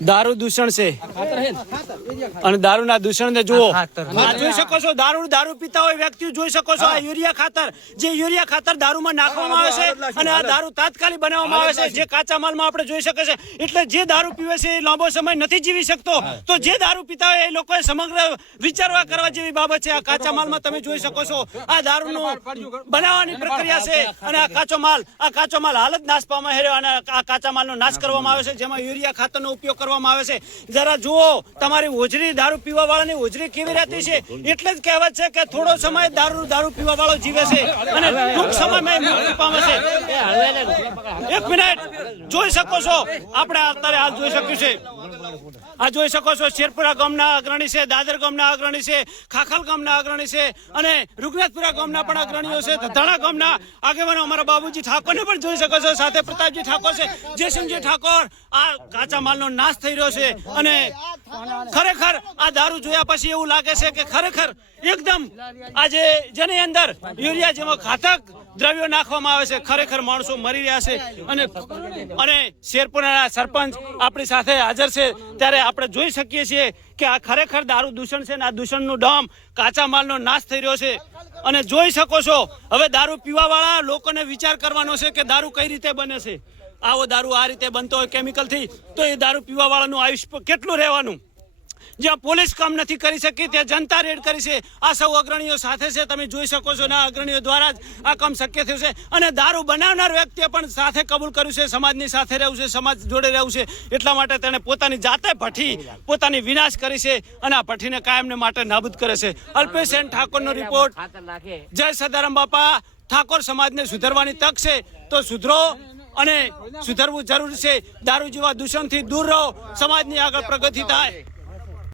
દારૂ દૂષણ છે અને દારૂના દૂષણને જુઓ. આ જોઈ શકો છો, દારૂ પીતા હોય વ્યક્તિઓ જોઈ શકો છો. આ યુરિયા ખાતર, જે યુરિયા ખાતર દારૂમાં નાખવામાં આવે છે અને આ દારૂ તાત્કાલિક બનાવવામાં આવે છે, જે કાચા માલમાં આપણે જોઈ શકે છે. એટલે જે દારૂ પીવે છે એ લાંબો સમય નથી જીવી શકતો. તો જે દારૂ પીતા હોય એ લોકોએ સમગ્ર વિચારવા કરવા જેવી બાબત છે. આ કાચા માલમાં તમે જોઈ શકો છો આ દારૂનું બનાવવાની પ્રક્રિયા છે અને આ કાચો માલ હાલ જ નાશ પામે છે અને આ કાચા માલનો નાશ કરવામાં આવે છે, જેમાં યુરિયા ખાતરનો ઉપયોગ કરવામાં આવે છે. જરા જુઓ તમારી હોજરી, દારૂ પીવા વાળાની હોજરી કેવી રહેતી છે. એટલે જ કહેવત છે કે થોડો સમય દારૂ પીવા વાળો જીવે છે અને ટૂંક સમયમાં મૃત્યુ પામે છે. 1 મિનિટ જોઈ શકો છો, આપણે અત્યારે હાલ જોઈ શક્યું છે. આ જોઈ શકો છો શેરપુરા ગામના અગ્રણી છે, દાદર ગામના અગ્રણી છે, ખાખલ ગામના અગ્રણી છે અને રૂગનાથપુરા ગામના પણ અગ્રણીઓ છે. ધણા ગામના આગેવાનો અમારા બાબુજી ઠાકોરને પણ જોઈ શકો છો, સાથે પ્રતાપજી ઠાકોર છે, જયસિંહજી ઠાકોર. આ કાચા માલનો નાશ થઈ રહ્યો છે અને ખરેખર આ દારૂ જોયા પછી એવું લાગે છે કે ખરેખર એકદમ આજે જેની અંદર યુરિયા જેવા ઘાતક દ્રવ્યો નાખવામાં આવે છે, ખરેખર માણસો મરી રહ્યા છે. અને શેરપુરાના સરપંચ આપણી સાથે હાજર છે, ત્યારે આપણે જોઈ શકીએ છીએ કે આ ખરેખર દારૂ દૂષણ છે અને આ દૂષણનું ડામ કાચા માલનો નાશ થઈ રહ્યો છે. અને જોઈ શકો છો હવે દારૂ પીવા વાળા લોકોને વિચાર કરવાનો છે કે દારૂ કઈ રીતે બને છે. આવો દારૂ આ રીતે બનતો હોય કેમિકલથી, તો એ દારૂ પીવા વાળાનું આયુષ્ય કેટલું રહેવાનું. જ્યાં પોલીસ કામ નથી કરી શકી ત્યાં જનતા રેડ કરી છે. આ સૌ અગ્રણીઓ સાથે છે, તમે જોઈ શકો છો. આ અગ્રણીઓ દ્વારા જ આ કામ શક્ય થયું છે અને દારૂ બનાવનાર વ્યક્તિએ પણ સાથે કબૂલ કર્યું છે, સમાજની સાથે રહેવું છે, સમાજ જોડે રહેવું છે. એટલા માટે તેણે પોતાની જાતે ભઠ્ઠી પોતાની વિનાશ કરી છે અને આ ભઠ્ઠીને કાયમને માટે નાબૂદ કરે છે. અલ્પેશ સેન ઠાકોરનો રિપોર્ટ. જય સદારામ બાપા. ઠાકોર સમાજને સુધરવાની તક છે તો સુધરો અને સુધરવું જરૂરી છે. દારૂ જેવા દૂષણથી દૂર રહો, સમાજની આગળ પ્રગતિ થાય.